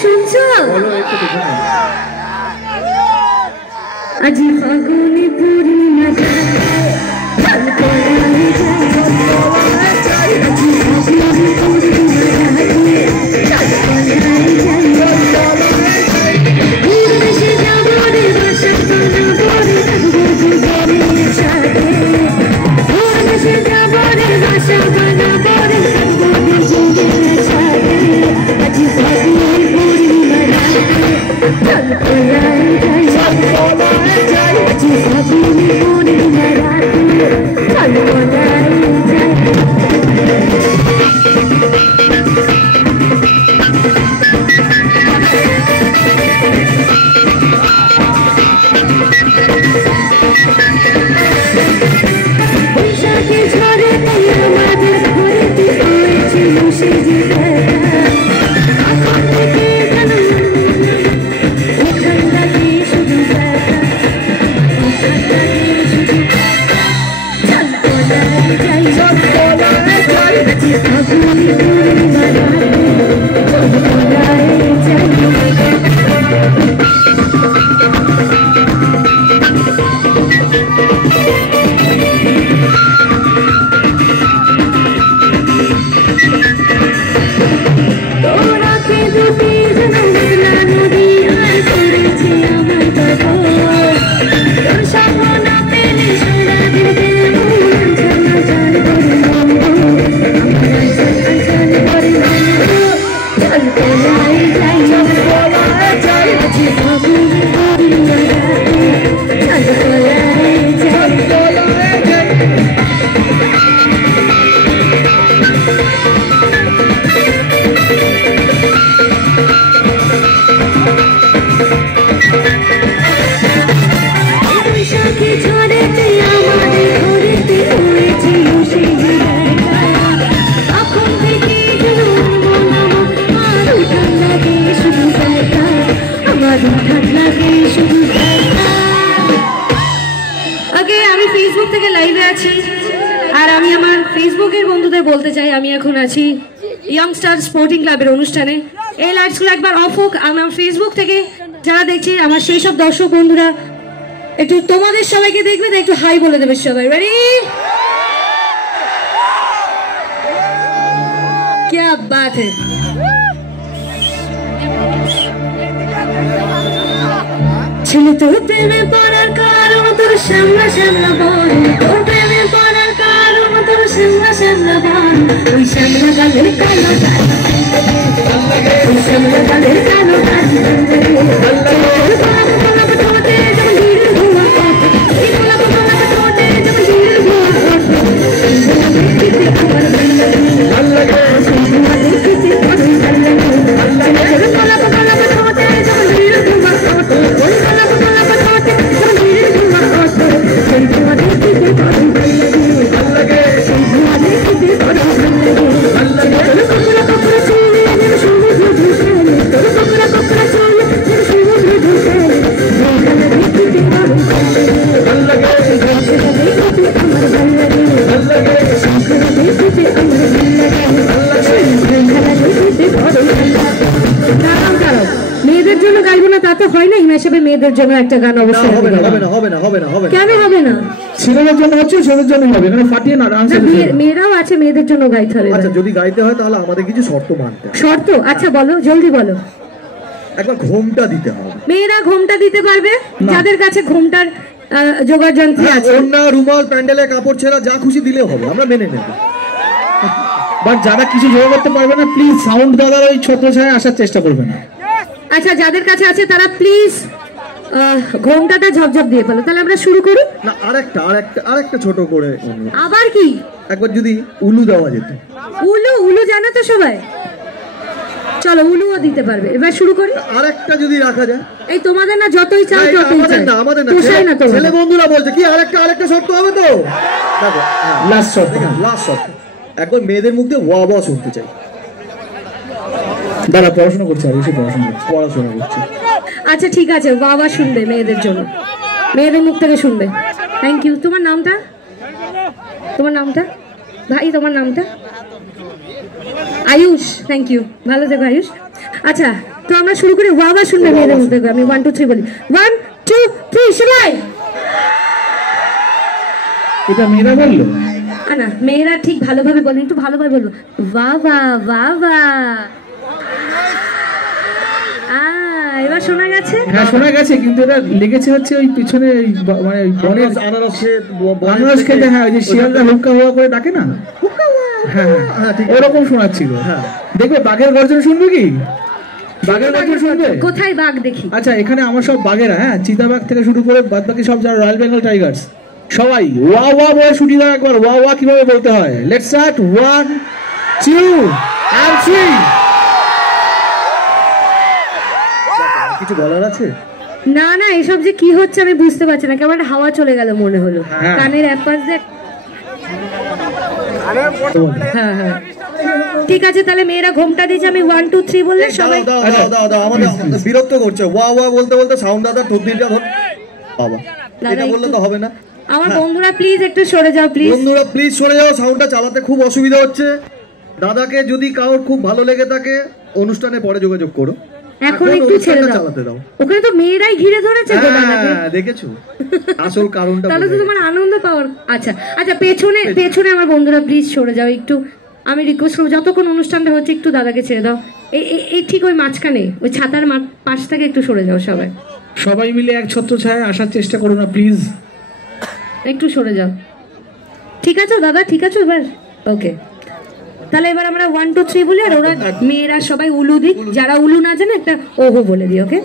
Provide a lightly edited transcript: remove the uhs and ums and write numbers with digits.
শুনছো? আজি ফাগুনে পূর্ণিমা বলতে চাই আমি এখন আছি ইয়ংস্টার স্পোর্টিং ক্লাবের অনুষ্ঠানে। এই লাইটসগুলো একবার অফ হোক। আমার ফেসবুক থেকে যারা দেখছে, আমার সেই সব দর্শক বন্ধুরা একটু তোমাদের সবাইকে দেখবে, একটু হাই বলে দেবে সবাই। রেডি? क्या बात है। ছেলে তোর প্রেমে পড়ার কারণ তোর সামনা সামনা বল, তোর প্রেমে পড়ার কারণ তোর সামনা সামনা বল। ওই সামনা গালের কালো গাল, ওই সামনা গালের কালো গাল, মেয়েদের জন্য একটা গান অবশ্যই হবে। কেন হবে না? ছেলেদের জন্য হচ্ছে, ছেলেদের জন্য হবে। এখানে ফাটিয়ে না ডান্স। মেয়েরাও আছে, মেয়েদের জন্য গাইতে হবে। আচ্ছা, যদি গাইতে হয় তাহলে আমাদের কিছু শর্ত মানতে হবে। শর্ত? আচ্ছা বলো, জলদি বলো। একবার ঘোমটা দিতে হবে। মেয়েরা ঘোমটা দিতে পারবে যাদের কাছে ঘোমটার জোগাড় যন্ত্র আছে। ওড়না, রুমাল, প্যান্ডেলে কাপড় ছেঁড়া যা খুশি দিলেও হবে, আমরা মেনে নেব। বাট যারা কিছু জোগাড় করতে পারবে না, প্লিজ সাউন্ড দাদার ওই ছত্রছায়ায় আসার চেষ্টা করবে না। আচ্ছা, যাদের কাছে আছে তারা প্লিজ ঘোমটাটা ঝপঝপ দিয়ে ফেলো। তাহলে আমরা শুরু করি। না, আরেকটা ছোট করে। আবার কি? একবার যদি উলু দেওয়া যেত। উলু জানো তো সবাই? চলো, উলুও দিতে পারবে। এবার শুরু করি। আরেকটা যদি রাখা যায়। এই তোমাদের না যতই চাই ততই চাই। আমাদের না, ছেলে বন্ধুরা বলছে কি আরেকটা শর্ত হবে তো। দেখো, লাস্ট শর্ত। একবার মেয়েদের মুখ দিয়ে ওয়া ওয়া শুনতে চাই। দাঁড়া, পড়াশোনা করছে, আর এসে পড়াশোনা করছে। আচ্ছা ঠিক আছে, বাবা শুনবে মেয়েদের জন্য, মেয়েদের মুখ থেকে শুনবে। Thank you. তোমার নামটা ভাই? তোমার নামটা? আয়ুষ, থ্যাংক ইউ, ভালো থেকো আয়ুষ। আচ্ছা, তো আমরা শুরু করি। ওয়া ওয়া শুনবে মেয়েদের মধ্যে, আমি 1 2 3 বলি। 1 2 3 সবাই। এটা মেয়েরা বললো না, মেয়েরা ঠিক ভালোভাবে বলেন, একটু ভালোভাবে বলবো। ওয়া ওয়া ওয়া ওয়া। এবার শোনা গেছে? হ্যাঁ শোনা গেছে, কিন্তু এটা লেগেছে হচ্ছে ওই পিছনে মানে আনারস খেতে। হ্যাঁ, ওই যে শিয়ালদা হুক্কা হুয়া করে ডাকে না, হ্যাঁ হ্যাঁ ঠিক ওরকম শোনাচ্ছিল। হ্যাঁ দেখবে বাঘের গর্জন শুনবে কি? বাঘের গর্জন শুনবে? কোথায় বাঘ দেখি? আচ্ছা, এখানে আমার সব বাঘেরা, হ্যাঁ, চিতাবাঘ থেকে শুরু করে বাদ বাকি সব যারা রয়্যাল বেঙ্গল টাইগার্স সবাই ওয়া ওয়া বলে শুটি দাও একবার। ওয়া ওয়া কিভাবে বলতে হয়, লেটস স্টার্ট। 1 2 and 3। কিছু বলার আছে? না না, এসব যে কি হচ্ছে আমি বুঝতে পারছি না, কেমন হাওয়া চলে গেল মনে হলো কানের একপাশ দিয়ে। হ্যাঁ হ্যাঁ ঠিক আছে, তাহলে মেয়েরা ঘোমটা দিয়েছে, আমি 1 2 3 বললে সবাই। আমাদের বিরক্ত করছে। ওয়া ওয়া বলতে বলতে সাউন্ড দাদা টুকনিটা ধর বাবা, এটা বললে তো হবে না। আমার বন্ধুরা প্লিজ একটু সরে যাও, প্লিজ বন্ধুরা প্লিজ সরে যাও, সাউন্ডটা চালাতে খুব অসুবিধা হচ্ছে। দাদাকে যদি কারোর খুব ভালো লেগে থাকে অনুষ্ঠানে পরে যোগাযোগ করো, এখন একটু ছেড়ে দাও। চালাতে দাও। ওখানে তো মেয়েরাই ঘিরে ধরেছে তো দাদাকে। হ্যাঁ দেখেছো আসল কারণটা। তাহলে তো তোমার আনন্দ পাওয়ার। আচ্ছা আচ্ছা, পেছনে পেছনে আমার বন্ধুরা প্লিজ সরে যাও একটু, আমি রিকোয়েস্ট করবো যতক্ষণ অনুষ্ঠানটা হচ্ছে একটু দাদাকে ছেড়ে দাও। এই ঠিক ওই মাঝখানে ওই ছাতার পাশ থেকে একটু সরে যাও সবাই। সবাই মিলে এক ছত্র ছায় আসার চেষ্টা করো না প্লিজ, একটু সরে যাও। ঠিক আছে দাদা, ঠিক আছে এবার ওকে। তাহলে এবার আমরা 1 2 3 বলি, আর ওরা মেয়েরা সবাই উলু দিক, যারা উলু না জানে একটা ওহো বলে দিই, ওকে।